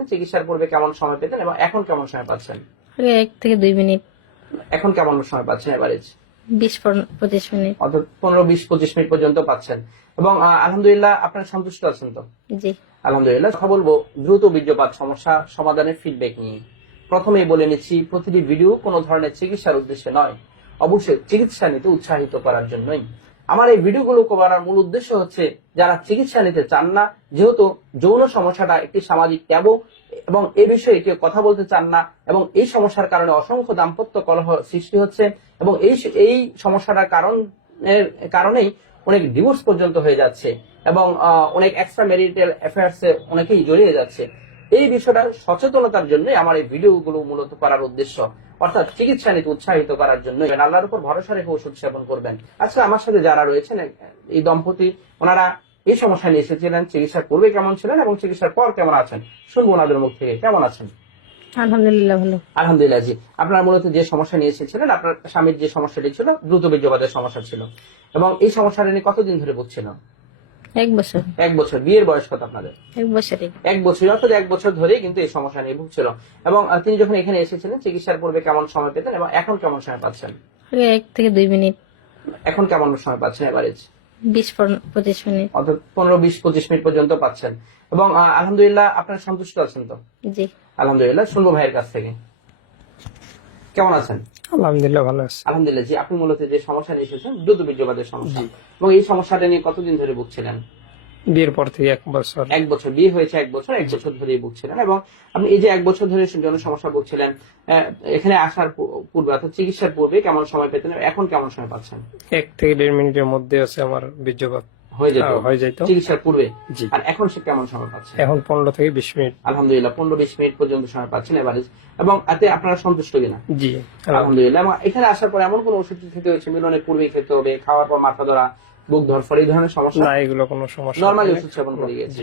চিকিৎসার পূর্বে কেমন সময় পেতেন এবং এখন কেমন সময় পাচ্ছেন? 1 থেকে 2 মিনিট। এখন কেমন সময় পাচ্ছেন এভারেজ? 20-25 মিনিট। অর্থাৎ 15-20-25 মিনিট পর্যন্ত পাচ্ছেন এবং আলহামদুলিল্লাহ আপনারা সন্তুষ্ট আছেন তো? জি। আলহামদুলিল্লাহ। কথা বলবো দ্রুত বীর্যপাত সমস্যা সমাধানের ফিডব্যাক নিয়ে। প্রথমেই বলে নিচ্ছি, প্রতিটি ভিডিও কোনো ধরনের চিকিৎসার উদ্দেশ্যে নয়, অবশ্যই চিকিৎসা নিতে উৎসাহিত করার জন্যই। আমার এই ভিডিওগুলো করার মূল উদ্দেশ্য হচ্ছে যারা চিকিৎসা নিতে চান না, যেহেতু যৌন সমস্যাটা একটি সামাজিক ট্যাবু এবং এ বিষয়ে কেউ কথা বলতে চান না এবং এই সমস্যার কারণে অসংখ্য দাম্পত্য কলহ সৃষ্টি হচ্ছে এবং এই সমস্যাটার কারণেই অনেক ডিভোর্স পর্যন্ত হয়ে যাচ্ছে এবং অনেক এক্সট্রা ম্যারিটাল অ্যাফেয়ার্সে অনেকেই জড়িয়ে যাচ্ছে। এই বিষয়টা সচেতনতার জন্য আমার এই ভিডিওগুলো মূলত করার উদ্দেশ্য, অর্থাৎ চিকিৎসা নিতে উৎসাহিত করার জন্য। আল্লাহর উপর ভরসা রেখে ওষুধ সেবন করবেন। আজকে আমার সাথে যারা রয়েছেন এই দম্পতি, ওনারা এই সমস্যা নিয়ে এসেছিলেন, চিকিৎসার পূর্বে কেমন ছিলেন এবং চিকিৎসার পর কেমন আছেন শুনবো ওনাদের মুখ থেকে। কেমন আছেন? আলহামদুলিল্লাহ ভালো। আলহামদুলিল্লাহ। জি, আপনার মূলত যে সমস্যা নিয়ে এসেছিলেন, আপনার স্বামীর যে সমস্যাটি ছিল দ্রুত বীর্যপাতের সমস্যা ছিল এবং এই সমস্যাটা নিয়ে কতদিন ধরে ভুগছিলেন? 1 বছর। 1 বছর। বিয়ের বয়স কত আপনাদের? 1 বছরই। 1 বছর, অর্থাৎ 1 বছর ধরেই কিন্তু এই সমস্যা নিয়ে ভুগছিল এবং তিনি যখন এখানে এসেছিলেন চিকিৎসার পূর্বে কেমন সময় পেতেন এবং এখন কেমন সময় পাচ্ছেন? 1 থেকে 2 মিনিট। এখন কেমন সময় পাচ্ছেন এভারেজ? 20-25 মিনিট। অর্থাৎ 15-20-25 মিনিট পর্যন্ত পাচ্ছেন এবং আলহামদুলিল্লাহ আপনারা সন্তুষ্ট আছেন তো? জি। আলহামদুলিল্লাহ। শুনবো ভাইয়ের কাছ থেকে। কেমন আছেন? আলহামদুলিল্লাহ ভালো আছি। আলহামদুলিল্লাহ। জি, আপনি মূলত যে সমস্যা নিয়ে এসেছেন দ্রুত বীর্যপাতের সমস্যা এবং এই সমস্যাটা নিয়ে কতদিন ধরে ভুগছিলেন? বিয়ের পর থেকে 1 বছর। 1 বছর। বিয়ে হয়েছে 1 বছর, 1 বছর ধরেই ভুগছিলেন এবং আপনি এই যে 1 বছর ধরে যৌন সমস্যা ভুগছিলেন, এখানে আসার পূর্বে অর্থাৎ চিকিৎসার পূর্বে কেমন সময় পেতেন এখন কেমন সময় পাচ্ছেন? 1 থেকে 1.5 মিনিটের মধ্যে আছে আমার বীর্যপাত হয়ে যেত চিকিৎসার পূর্বে। জি। আর এখন সে কেমন সময় পাচ্ছে? এখন 15 থেকে 20 মিনিট। আলহামদুলিল্লাহ। 15-20 মিনিট পর্যন্ত সময় পাচ্ছেন এভারেজ এবং এতে আপনারা সন্তুষ্ট কিনা? জি আলহামদুলিল্লাহ। এবং এখানে আসার পর এমন কোন ওষুধ খেতে হয়েছে মিলনের পূর্বে খেতে হবে, খাওয়ার পর মাথা ধরা, বুক ধরফর, এই ধরনের সমস্যা? না, এগুলো কোনো সমস্যা নরমালি ওষুধ সেবন করে গিয়েছে।